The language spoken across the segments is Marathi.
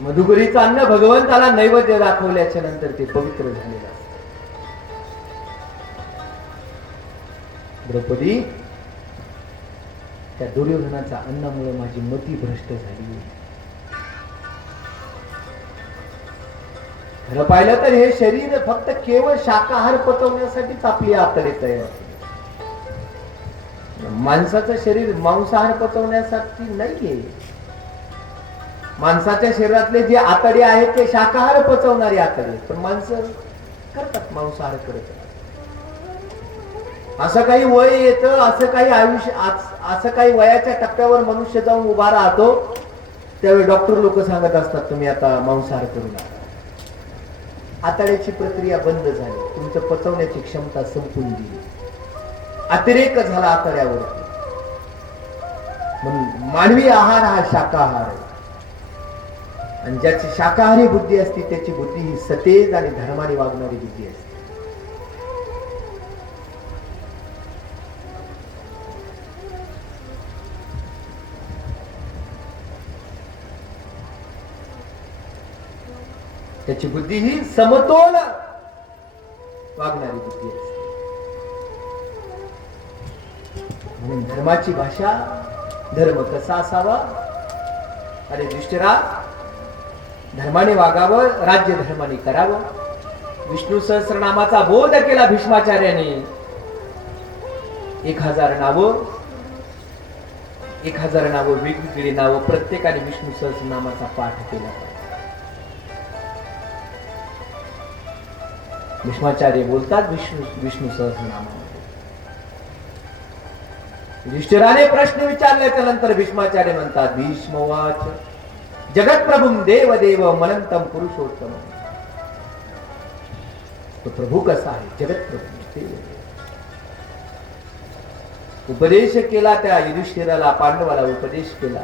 मधुकरीचं अन्न भगवंताला नैवेद्य दाखवल्याच्या नंतर ते पवित्र झालेलं असतं. द्रौपदी, त्या दुर्योधनाच्या अन्नामुळे माझी मती भ्रष्ट झाली. खरं पाहिलं तर हे शरीर फक्त केवळ शाकाहार पचवण्यासाठीच आपली आतडे तयार. माणसाचं शरीर मांसाहार पचवण्यासाठी नाहीये. माणसाच्या शरीरातले जे आतडे आहेत ते शाकाहार पचवणारे आतडे, पण माणसं करतात मांसाहार करत. असं काही वय येतं, असं काही आयुष्य, असं काही वयाच्या टप्प्यावर मनुष्य जाऊन उभा राहतो, त्यावेळी डॉक्टर लोक सांगत असतात तुम्ही आता मांसाहार करू नका. आतड्याची प्रक्रिया बंद झाली, तुमचं पचवण्याची क्षमता संपून गेली, अतिरेक झाला आतड्यावरती. म्हणून मानवी आहार हा शाकाहार आहे. आणि ज्याची शाकाहारी बुद्धी असते त्याची बुद्धी ही सतेज आणि धर्माने वागणारी बुद्धी असते. त्याची बुद्धी ही समतोल वागणारी बुद्धी असते. म्हणून धर्माची भाषा, धर्म कसा असावा? अरे युधिष्ठिरा, धर्माने वागावं, राज्य धर्माने करावं. विष्णू सहस्रनामाचा बोध केला भीष्माचार्याने. 1000 नावं, 1000 नावं, वेगवेगळी नावं, प्रत्येकाने विष्णू सहस्रनामाचा पाठ केला. भीष्माचार्य बोलतात विष्णू सहस्रनामामध्ये. युधिष्ठिराने प्रश्न विचारल्याच्या नंतर भीष्माचार्य म्हणतात, भीष्मवाच जगत्प्रभुं देवदेव मनंतम पुरुषोत्तम. तो प्रभू कसा आहे? जगत्प्रभू देव. उपदेश केला त्या युधिष्ठिराला, पांडवाला उपदेश केला.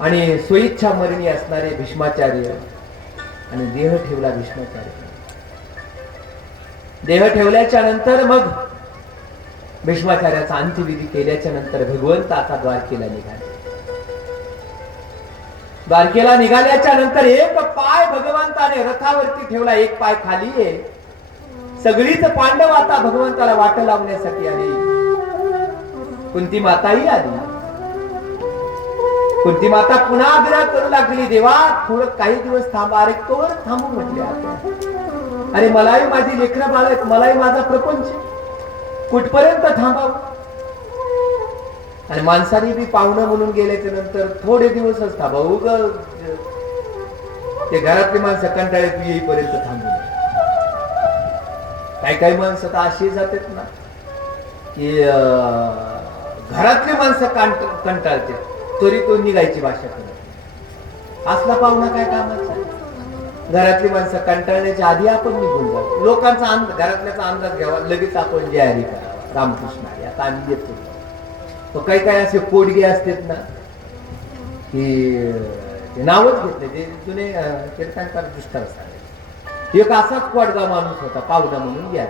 आणि स्वइच्छा मरणी असणारे भीष्माचार्य आणि देह ठेवला भीष्माचार्य. देह ठेवल्याच्या नंतर मग भीष्माचार्याचा अंत्यविधी केल्याच्या नंतर भगवंताचा द्वारकेला निघाले. द्वारकेला निघाल्याच्या नंतर एक पाय भगवंताने रथावरती ठेवला, एक पाय खाली आहे. सगळीच पांडव आता भगवंताला वाट लावण्यासाठी आली. कुंती माताही आली. कुंती माता पुन्हा आग्रह करू लागली, देवा थोडं काही दिवस थांबा. अरे तोवर थांबू म्हटले. अरे मलाही माझी लेकरं बाळ आहेत, मलाही माझा प्रपंच, कुठपर्यंत थांबावं? आणि माणसाने बी पाहुणं म्हणून गेल्याच्या नंतर थोडे दिवसच थांबा. उग ते घरातली माणसं कंटाळत येईपर्यंत थांबू. काही माणसं तर अशी जातात ना की घरातली माणसं कंटाळते तरी तो निघायची भाषा करत. असला पाहुणा काय कामाचा? घरातली माणसं कंटाळण्याच्या आधी आपण निघून जाऊ. लोकांचा घरातल्याचा अंदाज घ्यावा, लगेच आपण जयारी करावा. रामकृष्ण आता आम्ही येतो. तो काही असे पोटगे असतात ना की नावच घेतले, ते जुने कीर्तनकार दुष्टार असतात. एक असाच कोडगा माणूस होता, पाहुणा म्हणून गेला.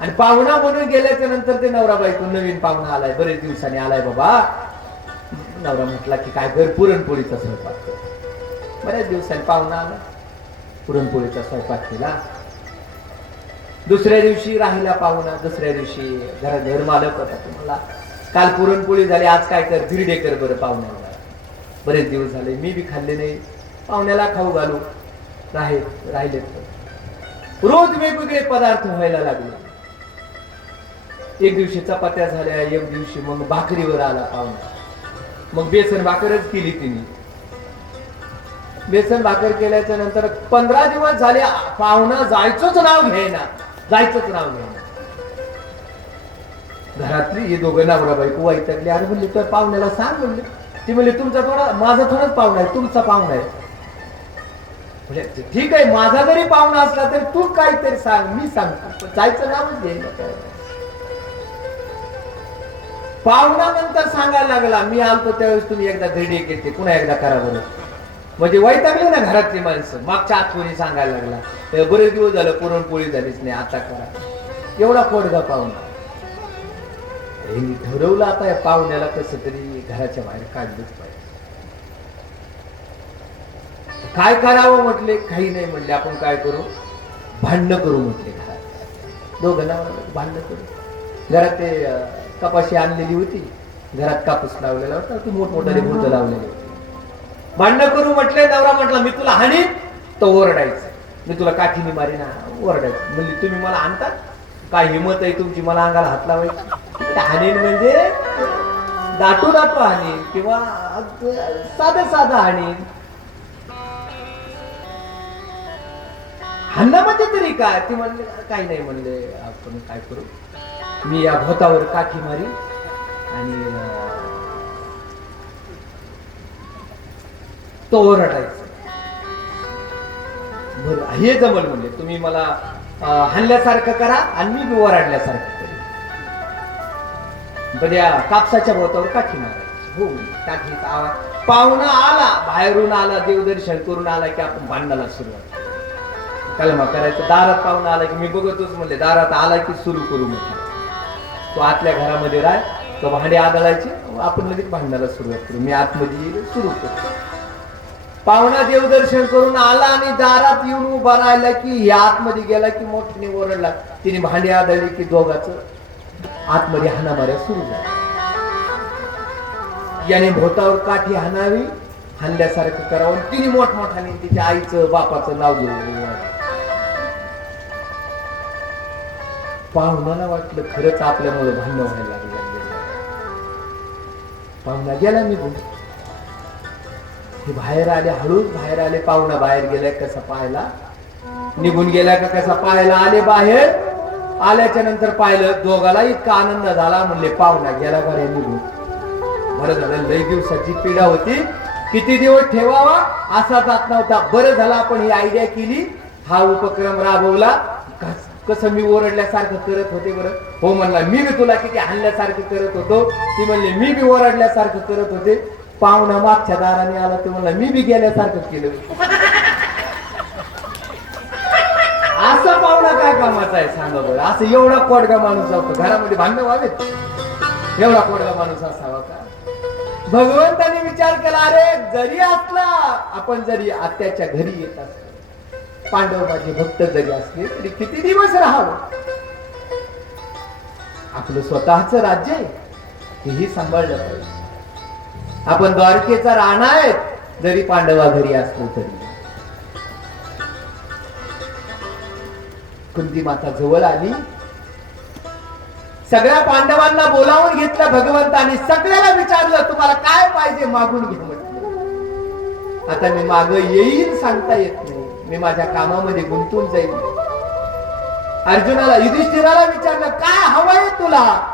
आणि पाहुणा म्हणून गेल्याच्या नंतर ते नवरा बायको, नवीन पाहुणा आलाय, बरेच दिवसांनी आलाय बाबा. नवरा म्हटला की काय कर, पुरणपोळीचा स्वयंपाक कर. बऱ्याच दिवसांनी पाहुणा आला, पुरणपोळीचा स्वयंपाक केला. दुसऱ्या दिवशी राहिला पाहुणा. दुसऱ्या दिवशी घर मालक होता, तुम्हाला काल पुरणपोळी झाली, आज काय कर, धिरडे कर बरं पाहुण्याला. बरेच दिवस झाले मी बी खाल्ले नाही, पाहुण्याला खाऊ घालू. राहिले रोज वेगवेगळे पदार्थ व्हायला लागले. एक दिवशी चपात्या झाल्या, एक दिवशी मग भाकरीवर आला पाहुणा. मग बेसन भाकरच केली तिने. बेसन भाकर केल्याच्या नंतर 15 दिवस झाले पाहुणा जायचंच नाव घ्यायना. घरातली हे दोघं नवरा बायको वैतागली. अरे म्हणले तर पाहुण्याला सांग म्हणले. ती म्हणले तुमचा थोडा, माझा थोडाच पाहुणा आहे, तुमचा पाहुणा आहे. म्हणजे ठीक आहे, माझा जरी पाहुणा असला तरी तू काहीतरी सांग, मी सांगतो, जायचं नावच घ्यायला. पाहुणा नंतर सांगायला लागला, मी आलतो त्यावेळेस तुम्ही एकदा धिरडे केले, पुन्हा एकदा करा बरं. म्हणजे वैतागली ना घरातली माणसं. मागच्या आठवणी सांगायला लागला, बरेच दिवस झालं पुरणपोळी झालीच नाही, आता करा. एवढा पोटगा पाहुणा. ठरवलं आता या पाहुण्याला कसं तरी घराच्या बाहेर काढलंच पाहिजे. काय करावं म्हटले, काही नाही म्हटले. आपण काय करू, भांडणं करू म्हटले. घरात दोघं भांडणं करू. घरात ते कपाशी आणलेली होती, घरात कापूस लावलेला होता, ती मोठमोठाले भूत लावलेली होती. भांडणं करू म्हटले. नवरा म्हटला मी तुला हाणीन, तो ओरडायचं. मी तुला काठीने मारीन, ओरडायचं. म्हणजे तुम्ही मला आणतात, काय हिंमत आहे तुमची मला अंगाला हात लावायची. हाणीन म्हणजे दाटू दाटू हाणीन किंवा साधं हाणीन. हाणण्यामध्ये तरी काय, ती म्हणले काही नाही. म्हणले आपण काय करू, मी या भोतावर काठी मारी आणि तो ओरडायचा. बरं हे जमल म्हणले, तुम्ही मला हाणल्यासारखं करा आणि मी बी ओरडल्यासारखं करेन. पण या कापसाच्या भोतावर काठी मारायची. हो, काठीचा आवाज. पाहुणा आला, बाहेरून आला, देवदर्शन करून आला की आपण भांडणाला सुरुवात कलमा करायचं. दारात पाहुणा आला की मी बघतोच म्हणले, दारात आला की सुरू करू म्हटलं. तो आतल्या घरामध्ये राह, तो भांडे आदळायचे, आपण लगेच भांडणाला सुरुवात करू. मी आतमध्ये सुरू करू. पाहुणा देवदर्शन करून आला आणि दारात येऊन उभा राहिला की आतमध्ये गेला की मोठ्याने ओरडला. तिने भांडे आदळली की दोघांचं आतमध्ये हाणामाऱ्या सुरू झाल्या. याने भोतावर काठी हाणावी, हाणल्यासारखं करावं. तिने मोठमोठ्याने तिच्या आईचं बापाचं नाव घेऊन. पाहुणाला वाटलं खरंच आपल्यामुळे भांडण व्हायला लागलं. पाहुणा गेला निघून. हे बाहेर आले, हळूच बाहेर आले. पाहुणा बाहेर गेलाय कसा पाहायला, निघून गेला का कसा पाहायला आले. बाहेर आल्याच्या नंतर पाहिलं, दोघाला इतका आनंद झाला. म्हणले पाहुणा गेला घरी निघून. बरं झालं, लई दिवसाची पीडा होती, किती दिवस ठेवावा असा जात नव्हता. बरं झालं आपण ही आयडिया केली, हा उपक्रम राबवला. कसं मी ओरडल्यासारखं करत होते बरं. हो म्हणला, मी बी तुला किती हाणल्यासारखं करत होतो. ती म्हणले मी बी ओरडल्यासारखं करत होते. पाहुणा मागच्या दाराने आला, ते म्हणला मी बी गेल्यासारखं केलं. असा पाहुणा काय कामाचा आहे सांगा बरं. असं एवढा कोडगा माणूस असतो, घरामध्ये भांडण व्हावेत, एवढा कोडगा माणूस असावा का. भगवंताने विचार केला, अरे जरी असला, आपण जरी आत्याच्या घरी येत असतो, पांडव माझे भक्त जरी असले तरी किती दिवस राहावं. आपलं स्वतःच राज्य आहे, हेही सांभाळलं पाहिजे. आपण द्वारकेचा राणा आहे, जरी पांडवा घरी असलो तरी. कुंती माता जवळ आली, सगळ्या पांडवांना बोलावून घेतलं भगवंतानी. सगळ्याला विचारलं तुम्हाला काय पाहिजे मागून घे म्हटलं. आता मी माग येईल सांगता येत नाही, मी माझ्या कामामध्ये गुंतून जाईल. अर्जुनाला, युधिष्ठिराला विचारलं काय हवंय तुला.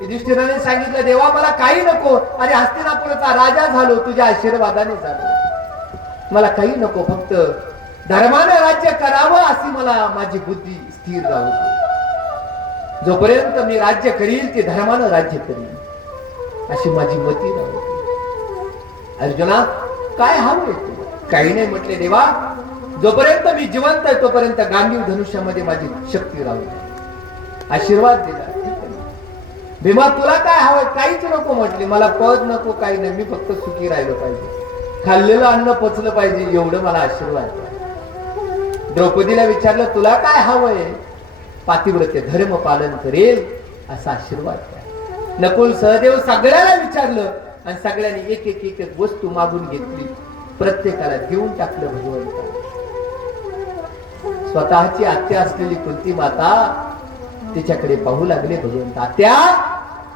युधिष्ठिराने सांगितलं देवा मला काही नको. अरे हस्तिनापुराचा राजा झालो, तुझ्या आशीर्वादाने झालो, मला काही नको, फक्त धर्माने राज्य करावं अशी मला माझी बुद्धी स्थिर राहू दे. जोपर्यंत मी राज्य करील ते धर्मानं राज्य करील अशी माझी मती राहू दे. अर्जुना काय हवंय तुला. काही नाही म्हटले देवा, जोपर्यंत मी जिवंत आहे तोपर्यंत गांधीव धनुष्यामध्ये माझी शक्ती राहू दे. आशीर्वाद दिला. भीमा तुला काय हवंय. काहीच नको म्हटले, मला पद नको, काही नाही, मी फक्त सुखी राहिलो पाहिजे, खाल्लेलं अन्न पचलं पाहिजे, एवढं मला आशीर्वाद द्या. द्रौपदीला विचारलं तुला काय हवंय. पातिव्रत्य धर्म पालन करेल असा आशीर्वाद द्या. नकुल सहदेव सगळ्याला विचारलं आणि सगळ्यांनी एक एक एक वस्तू मागून घेतली, प्रत्येकाला देऊन टाकलं भगवंता. स्वतःची आत्या असलेली कुंती माता तिच्याकडे पाहू लागले भगवंता. त्या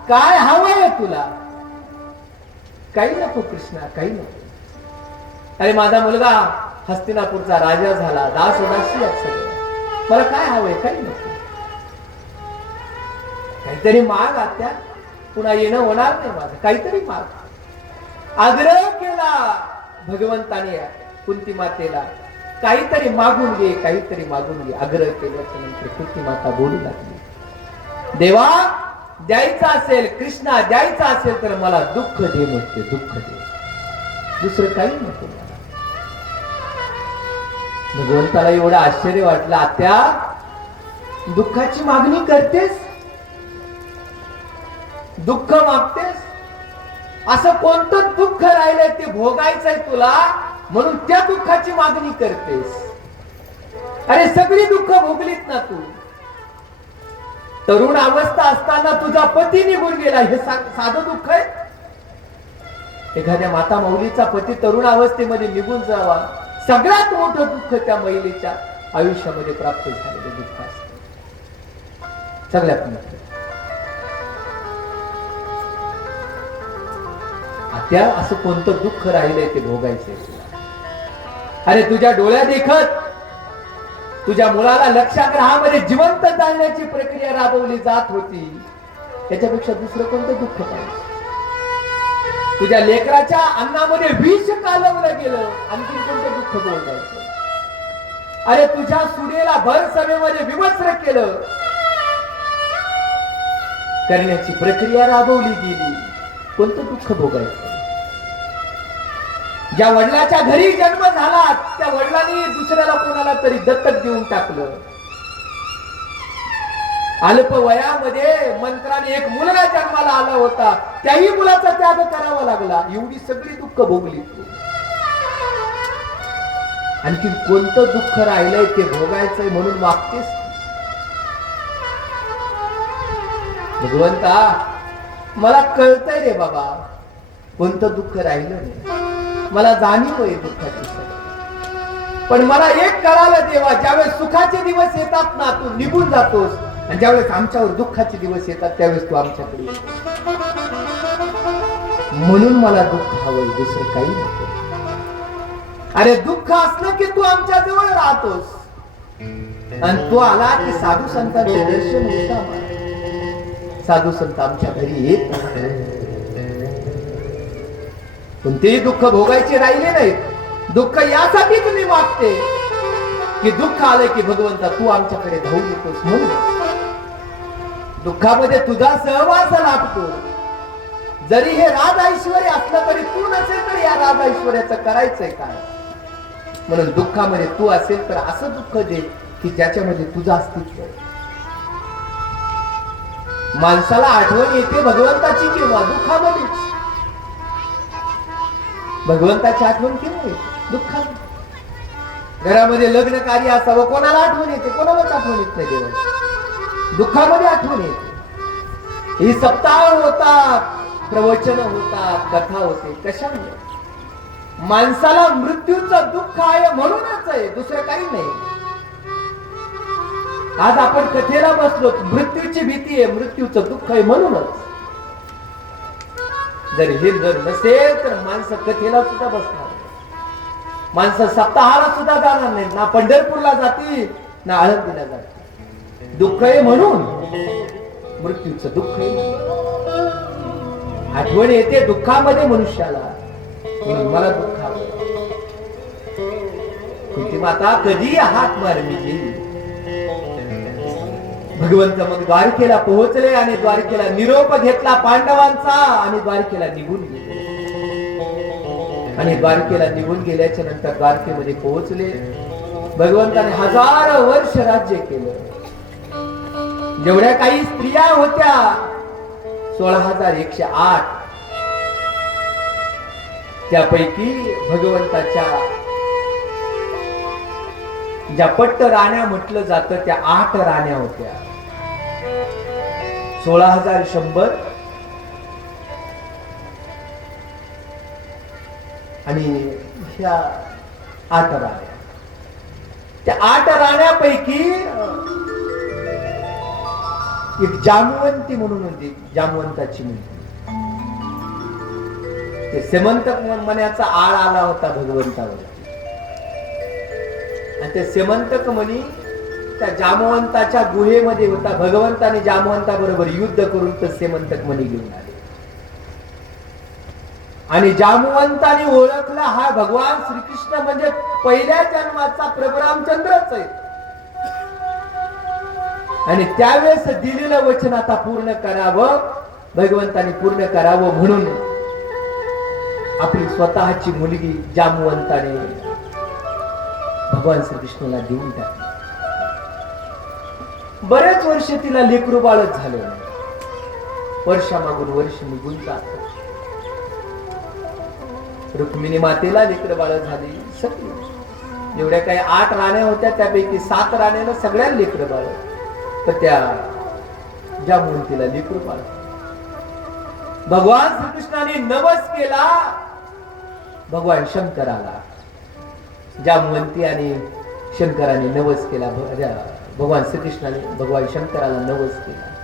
काय हवंय तुला. काही नको कृष्णा, काही नको. अरे माझा मुलगा हस्तिनापूरचा राजा झाला, दास दासी आहेत सगळे, मला काय हवंय. काही नको, काहीतरी माग आत्या, पुन्हा येणं होणार नाही माझं, काहीतरी माग. आग्रह केला भगवंताने कुंती मातेला, काहीतरी मागून घे, काहीतरी मागून घे. आग्रह केल्याच्या नंतर कुंती माता बोलू लागली, देवा द्यायचं असेल, कृष्णा द्यायचं असेल तर मला दुःख दे म्हणते, दुःख दे, दुसरं काही नको मला. भगवंताला एवढं आश्चर्य वाटलं, आत्या दुःखाची मागणी करतेस, दुःख मागतेस. असं कोणतं दुःख राहिलंय ते भोगायचंय तुला, म्हणून त्या दुःखाची मागणी करतेस. अरे सगळी दुःख भोगलीत ना तू. तरुण अवस्था असताना तुझा पती निघून गेला, हे साधं दुःख आहे? एखाद्या माता मौलीचा पती तरुण अवस्थेमध्ये निघून जावा, सगळ्यात मोठं दुःख त्या महिलेच्या आयुष्यामध्ये प्राप्त झालेलं दुःख असतं, सगळ्यात मोठं. त्या असं कोणतं दुःख राहिलंय ते भोगायचंय तुला. अरे तुझ्या डोळ्या देखत तुझ्या मुलाला लक्षाग्रहामध्ये जिवंत जाळण्याची प्रक्रिया राबवली जात होती, त्याच्यापेक्षा दुसरं कोणतं दुःख पाहिजे? तुझ्या लेकराच्या अन्नामध्ये विष कालवलं गेलं, आणखी कोणतं दुःख भोगायचं? अरे तुझ्या सुनेला भर सभेमध्ये विवस्त्र केलं, करण्याची प्रक्रिया राबवली गेली, कोणतं दुःख भोगायचं? ज्या वडिलाच्या घरी जन्म झाला त्या वडिलांनी दुसऱ्याला कोणाला तरी दत्तक देऊन टाकलं. अल्प वयामध्ये मंत्राने एक मुलगा जन्माला आला होता, त्याही मुलाचा त्याग करावा लागला. एवढी सगळी दुःख भोगली तू. आणखी कोणतं दुःख राहिलंय ते भोगायचंय म्हणून मागतेस? भगवंता मला कळतंय रे बाबा, कोणतं दुःख राहिलं नाही, मला जाणीव आहे दुःखाची. पण मला एक कळालं देवा, ज्यावेळेस सुखाचे दिवस येतात ना तू निघून जातोस, आणि ज्यावेळेस आमच्यावर दुःखाचे दिवस येतात त्यावेळेस तू आमच्याकडे येतोस. म्हणून मला दुःख हवंय, दुसरं काही नको. अरे दुःख असलं की तू आमच्या जवळ राहतोस, आणि तू आला की साधू संतांचे दर्शन होता. साधू संत आमच्या घरी येत कोणतेही दुःख भोगायचे राहिले नाहीत. दुःख यासाठी तुम्ही मागते की दुःख आलं की भगवंता तू आमच्याकडे धावून येतोस, म्हणून दुःखामध्ये तुझा सहवास लागतो. जरी हे राज ऐश्वर्य असलं तरी तू नसेल तर या राज ऐश्वर्याचं करायचंय काय? म्हणून दुःखामध्ये तू असेल तर असं दुःख दे की ज्याच्यामध्ये तुझं अस्तित्व आहे. माणसाला आठवण येते भगवंताची केव्हा? दुःखामध्ये. भगवंताची आठवण केव्हा येते? दुःखात. घरामध्ये लग्न कार्य असावं, कोणाला आठवण येते? कोणालाच आठवण येत नाही देवाची. दुःखामध्ये आठवण येते. ही सप्ताह होतात, प्रवचन होतात, कथा होते, कशामुळे? माणसाला मृत्यूचं दुःख आहे म्हणूनच आहे, दुसरं काही नाही. आज आपण कथेला बसलो, मृत्यूची भीती आहे, मृत्यूचं दुःख आहे म्हणूनच. जर हे जर नसेल तर माणसं कथेला सुद्धा बसणार, माणसं सप्ताहाला सुद्धा जाणार नाही, ना पंढरपूरला जातील ना आळंदीला जातील. दुःख आहे म्हणून, मृत्यूचं दुःख आहे. आठवण येते दुःखामध्ये मनुष्याला, म्हणून मला दुःख हवं. कुंती माता कधी हात मारली गेली. भगवंत मग द्वारकेला पोहोचले आणि द्वारकेला निरोप घेतला पांडवांचा आणि द्वारकेला निघून गेले. आणि द्वारकेला निघून गेल्याच्या नंतर द्वारकेमध्ये पोहोचले. भगवंताने 1000 वर्ष राज्य केलं. जेवढ्या काही स्त्रिया होत्या 16,108, त्यापैकी भगवंताच्या ज्या पट्ट राण्या म्हटलं जातं त्या 8 राण्या होत्या. 16,100 आणि ह्या 8 राण्या. त्या 8 राण्यापैकी एक जामवंती म्हणून होती, जामवंताची मुलगी. ते सेमंतक मण्याचा आळ आला होता भगवंतावर, आणि ते सेमंतक मणी त्या जामवंताच्या गुहेमध्ये होता. भगवंताने जामवंताबरोबर युद्ध करून तो सेमंतक मणी घेऊन आले. आणि जामवंताने ओळखला हा भगवान श्रीकृष्ण म्हणजे पहिल्या जन्माचा प्रभू रामचंद्रच आहे. आणि त्यावेळेस दिलेलं वचन आता पूर्ण करावं, भगवंताने पूर्ण करावं म्हणून आपली स्वतःची मुलगी जामवंताने भगवान श्रीकृष्णाला देऊन टाकली. बरेच वर्ष तिला लेकरू बाळच झालं. वर्षामागून वर्ष निघून जात. रुक्मिणी मातेला लेकर बाळ झाली सगळी. एवढ्या काही 8 राण्या होत्या, त्यापैकी 7 राण्याला सगळ्या लेकर बाळ. तर त्या जामवंतीला लेकर बाळ. भगवान श्रीकृष्णाने नवस केला भगवान शंकराला. जामवंती आणि शंकराने नवस केला. भगवान श्रीकृष्णाने भगवान शंकराला नवस केला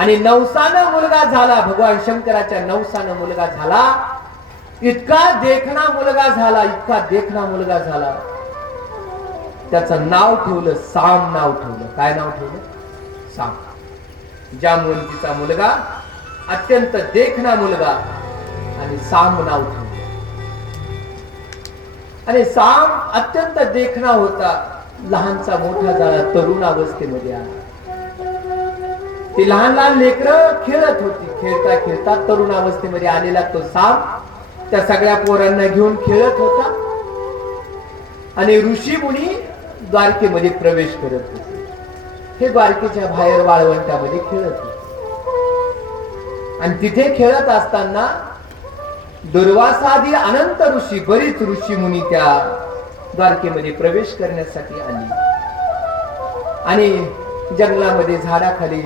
आणि नवसानं मुलगा झाला. भगवान शंकराच्या नवसानं मुलगा झाला. इतका देखणा मुलगा झाला, इतका देखणा मुलगा झाला. त्याचं नाव ठेवलं साम नाव ठेवलं. काय नाव ठेवलं? साम. जामवंतीचा मुलगा अत्यंत देखणा मुलगा आणि साम नाव ठेवलं. आणि साम अत्यंत देखणा होता. लहानचा मोठा झाला, तरुण अवस्थेमध्ये आला. ती लहान लहान लेकरं खेळत होती. खेळता खेळता तरुण अवस्थेमध्ये आलेला तो साम त्या सगळ्या पोरांना घेऊन खेळत होता. आणि ऋषी मुनी द्वारकेमध्ये प्रवेश करत होते. हे द्वारकेच्या बाहेर वाळवंटामध्ये खेळत होते. आणि तिथे खेळत असताना दुर्वासादी अनंत ऋषी, बरीच ऋषी मुनी त्या द्वारकेमध्ये प्रवेश करण्यासाठी आली. आणि जंगलामध्ये झाडाखाली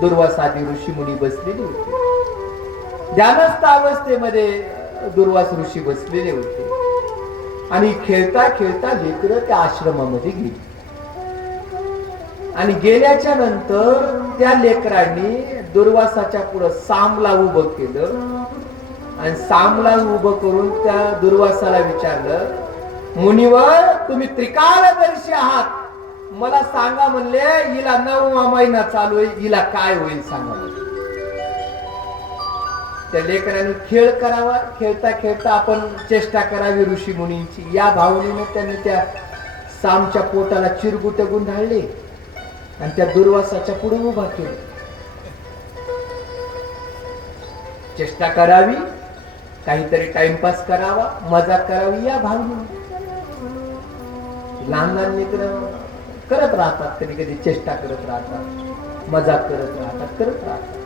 दुर्वासादी ऋषी मुनी बसलेले होते. ध्यानस्थ अवस्थेमध्ये दुर्वास ऋषी बसलेले होते. आणि खेळता खेळता लेकरं त्या आश्रमामध्ये गेली. आणि गेल्याच्या नंतर त्या लेकरांनी दुर्वासाच्या पुढे सामला उभं केलं. आणि सामला उभं करून त्या दुर्वासाला विचारलं, मुनिवर तुम्ही त्रिकालदर्शी आहात, मला सांगा म्हणले, हिला 9वा महिना चालू आहे, हिला काय होईल सांगा. त्या लेकरांनी खेळ करावा, खेळता खेळता आपण चेष्टा करावी ऋषी मुनींची, या भावनेने त्यांनी त्या सामच्या पोटाला चिरगुट गुंडाळले आणि त्या दुर्वासाच्या पुढे उभा केला. चेष्टा करावी, काहीतरी टाइमपास करावा, मजा करावी या भावनेने. लहान लहान लेकरं करत राहतात, कधी कधी चेष्टा करत राहतात, मजाक करत राहतात.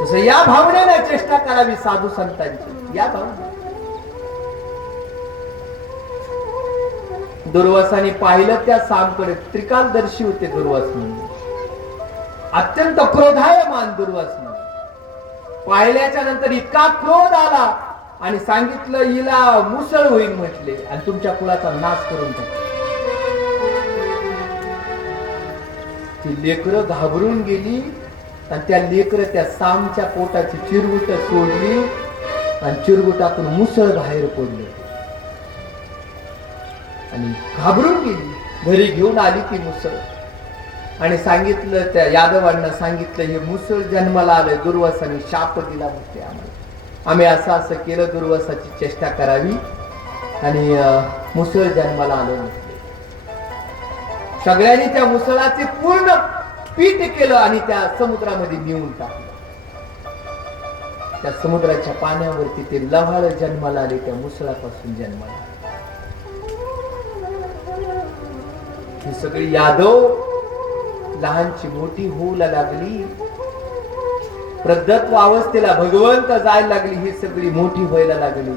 तसं या भावनेने चेष्टा करावी साधू संतांची, या भावने. दुर्वासाने पाहिलं त्या सामकडे. त्रिकालदर्शी होते दुर्वास म्हणून, अत्यंत क्रोधायमान दुर्वास म्हणून. पाहिल्याच्या नंतर इतका क्रोध आला आणि सांगितलं, हिला मुसळ होईल म्हटले आणि तुमच्या कुळाचा नाश करून टाकला. ती लेकरं घाबरून गेली आणि त्या लेकरं त्या सामच्या पोटाची चिरगुट सोडली आणि चिरगुटातून मुसळ बाहेर पडली आणि घाबरून गेली. घरी घेऊन आली ती मुसळ आणि सांगितलं, त्या यादवांना सांगितलं, हे मुसळ जन्माला आलंय, दुर्वासाने शाप दिला म्हणते आम्हाला, आम्ही असं असं केलं, दुर्वासाची चेष्टा करावी आणि मुसळ जन्माला आलं म्हटले. सगळ्यांनी त्या मुसळाचे पूर्ण पीठ केलं आणि त्या समुद्रामध्ये नेऊन टाकलं. त्या समुद्राच्या पाण्यावरती ते लव्हाळ जन्माला आले, त्या मुसळापासून जन्माला आले. ही सगळी यादव लहानची मोठी होऊ लागली. प्रदत्व अवस्थेला भगवंत जायला लागली, ही सगळी मोठी व्हायला लागली.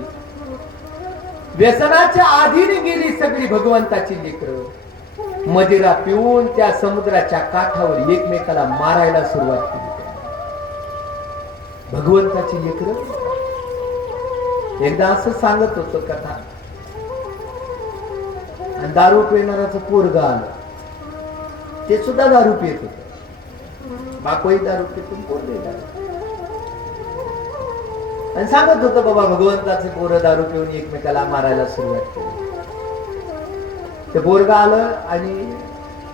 व्यसनाच्या आधीने गेली सगळी भगवंताची लेकरं. मदिरा पिऊन त्या समुद्राच्या काठावर एकमेकाला मारायला सुरुवात केली. भगवंताची लेकरं. एकदा असं सांगत होतो कथा, आणि दारू पिणाराचं पोरग आलं, ते सुद्धा दारू पित होत. बाकोही दारू पितून पोरगे दारू, आणि सांगत होतं, बाबा भगवंताचे पोरं दारू पिऊन एकमेकाला मारायला सुरुवात केली. ते पोरग आलं आणि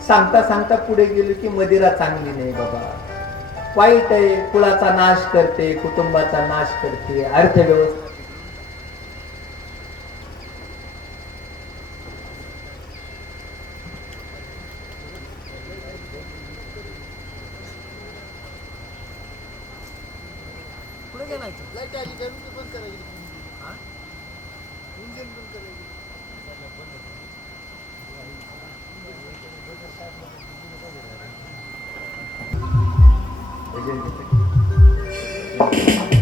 सांगता सांगता पुढे गेलो की मदिरा चांगली नाही बाबा, वाईट आहे, कुळाचा नाश करते, कुटुंबाचा नाश करते, अर्थव्यवस्था. Thank you.